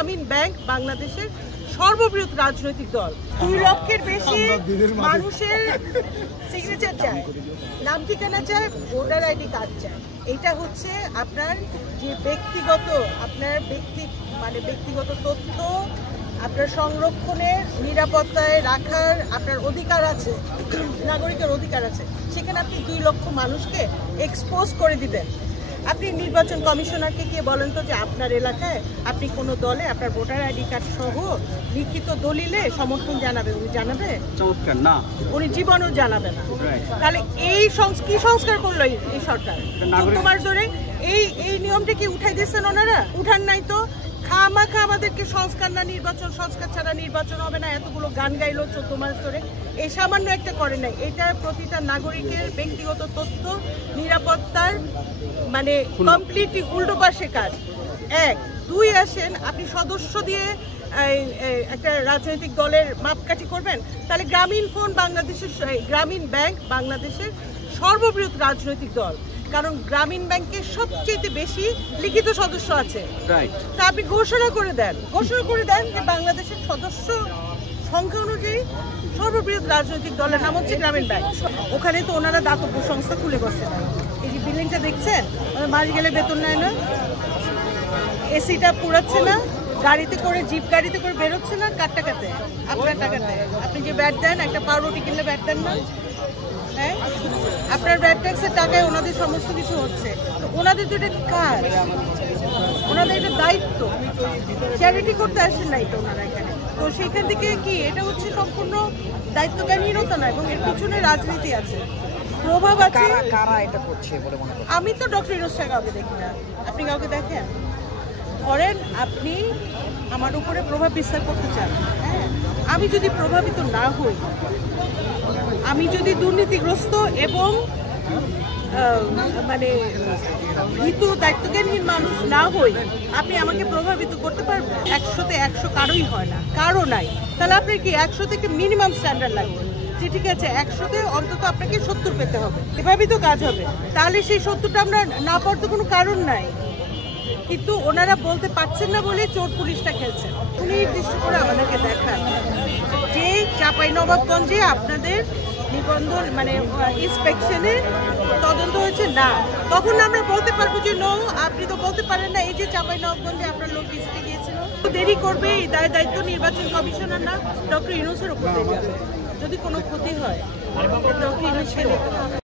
গ্রামীণ ব্যাংক বাংলাদেশের সর্ববৃহৎ রাজনৈতিক দল। 2 লক্ষের বেশি মানুষের সিগনেচার চায়, নাম ঠিকানা চায়, ভোটার আইডি কার্ড চায়। এটা হচ্ছে আপনার যে ব্যক্তিগত তথ্য আপনার সংরক্ষণের, নিরাপত্তায় রাখার আপনার অধিকার আছে, নাগরিকের অধিকার আছে। সেখানে আপনি 2 লক্ষ মানুষকে এক্সপোজ করে দিবেন। আপনি নির্বাচন কমিশনারকে গিয়ে বলেন তো যে আপনার এলাকায় আপনি কোনো দলে আপনার ভোটার আইডি কার্ড সহ লিখিত দলিলে সমর্থন জানাবে, উনি জানাবে? চমৎকার না, উনি জীবনও জানাবে না। তাহলে এই কি সংস্কার করলো এই সরকার? তোমার জোরে এই নিয়মটা কি উঠাই দিচ্ছেন ওনারা? উঠান নাই তো। খামাখা আমাদেরকে সংস্কার না নির্বাচন, সংস্কার ছাড়া নির্বাচন হবে না, এতগুলো গান গাইলো 14 মাস ধরে। এই সামান্য একটা করে নাই। এটা প্রতিটা নাগরিকের ব্যক্তিগত তথ্য নিরাপত্তার মানে কমপ্লিটলি উল্টো পাশে কাজ। 1 2 আসেন আপনি সদস্য দিয়ে একটা রাজনৈতিক দলের মাপকাঠি করবেন, তাহলে গ্রামীণ ব্যাংক বাংলাদেশের সর্ববৃহৎ রাজনৈতিক দল। কারণ গ্রামীণ ব্যাংকের সবচেয়ে বেশি লিখিত সদস্য আছে। তা আপনি ঘোষণা করে দেন যে বাংলাদেশের সদস্য সংখ্যা অনুযায়ী সর্ববৃহৎ রাজনৈতিক দলের নাম হচ্ছে গ্রামীণ ব্যাংক। ওখানে তো ওনারা দাতব্য সংস্থা খুলে বসে না। এই যে বিল্ডিংটা দেখছেন, মাস গেলে বেতন নেয় না, এসিটা পুরাচ্ছে না, জিপ গাড়িতে করে বেরোচ্ছে না, কার টাকাতে? আপনার টাকাতে। আপনি যে ব্যাট দেন, একটা পাউরুটি কিনলে ব্যাট দেন না? হ্যাঁ, আপনার ব্যাট ট্যাক্সের টাকায় ওনাদের সমস্ত কিছু হচ্ছে। তো ওনাদের তো এটা কাজ, ওনাদের এটা দায়িত্ব। চ্যারিটি করতে আসেন নাই তো ওনারা এখানে। তো সেইখান থেকে কি এটা হচ্ছে সম্পূর্ণ দায়িত্বজ্ঞানহীনতা না, এবং এর পিছনে রাজনীতি আছে, প্রভাব আছে। আমি তো ডক্টর ইউনূস কাউকে দেখি না। আপনি কাউকে দেখেন? ধরেন আপনি আমার উপরে প্রভাব বিস্তার করতে চান, হ্যাঁ, আমি যদি প্রভাবিত না হই, আমি যদি দুর্নীতিগ্রস্ত এবং মানে ভীতু দায়িত্বজ্ঞানহীন মানুষ না হই, আপনি আমাকে প্রভাবিত করতে পারবেন? 100-তে 100 কারোই হয় না, কারো নাই। তাহলে আপনার কি 100 থেকে মিনিমাম স্ট্যান্ডার্ড লাগবে যে ঠিক আছে 100-তে অন্তত আপনাকে 70 পেতে হবে, এভাবেই তো কাজ হবে। তাহলে সেই 70টা আমরা না পাওয়ার তো কোনো কারণ নাই। কিন্তু ওনারা বলতে পারছেন না বলে চোর পুলিশটা খেলছেন। নির্দিষ্ট করে আমাদেরকে দেখান যে চাঁপাইনবাবগঞ্জে আপনাদের নিবন্ধন মানে ইন্সপেকশনে তদন্ত হয়েছে না, তখন আমরা বলতে পারবো যে নো, আপনি তো বলতে পারেন না এই যে চাঁপাইনবাবগঞ্জে আপনার লোক ভিজিটে গিয়েছিল। দেরি করবে, এই দায়িত্ব নির্বাচন কমিশনার না ডক্টর ইউনূসের উপর দিয়ে যাবে। যদি কোনো ক্ষতি হয় ডক্টর ইউনূসকে নিতে হবে।